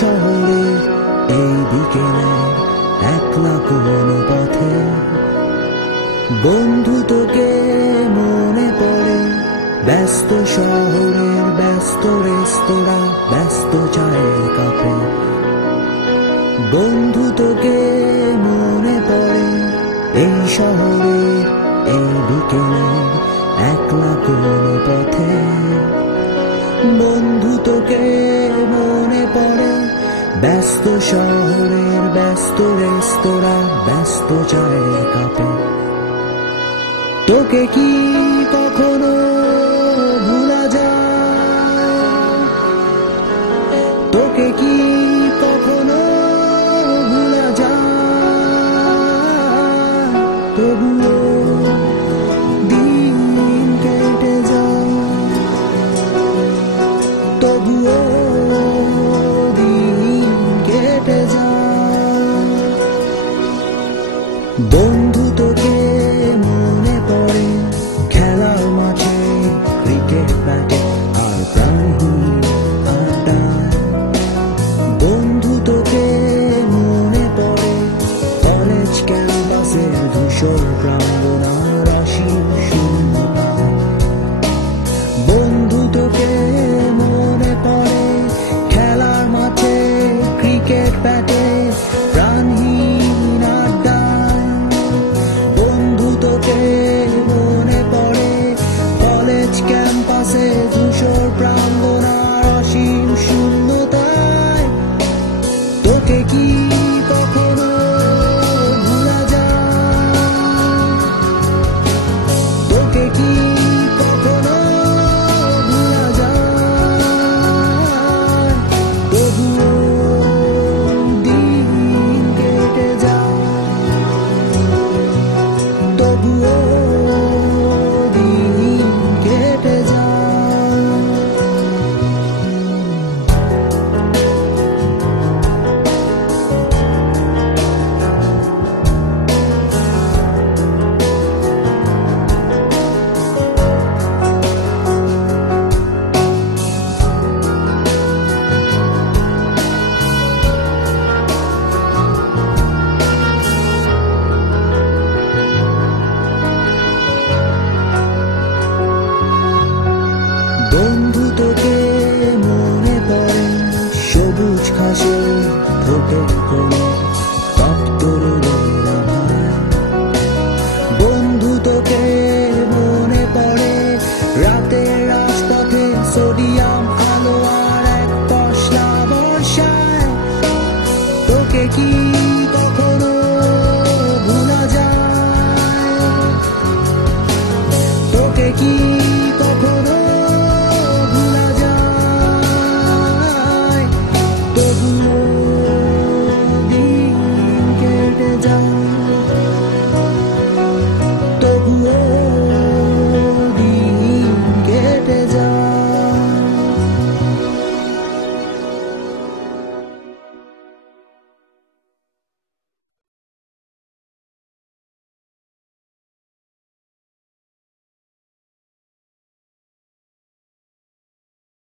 শহরে এই বিকেলে একলা কোনো পথে বন্ধু তোকে মনে পড়ে। ব্যস্ত শহরের ব্যস্ত রেস্তোরাঁ, ব্যস্ত চায়ের কাপে বন্ধু তোকে মনে পড়ে। এই শহরের এই বিকেলে একলা কোনো পথে বন্ধু তোকে মনে পড়ে। ব্যস্ত শহরের ব্যস্ত রেস্তোরাঁ, ব্যস্ত চায়ের কাপে তোকে কি কখনো ভুলা যায়? তোকে কি কখনো ভুলা যায়? তবুও দিন কেটে যায়, তবুও দিন কেটে যায়।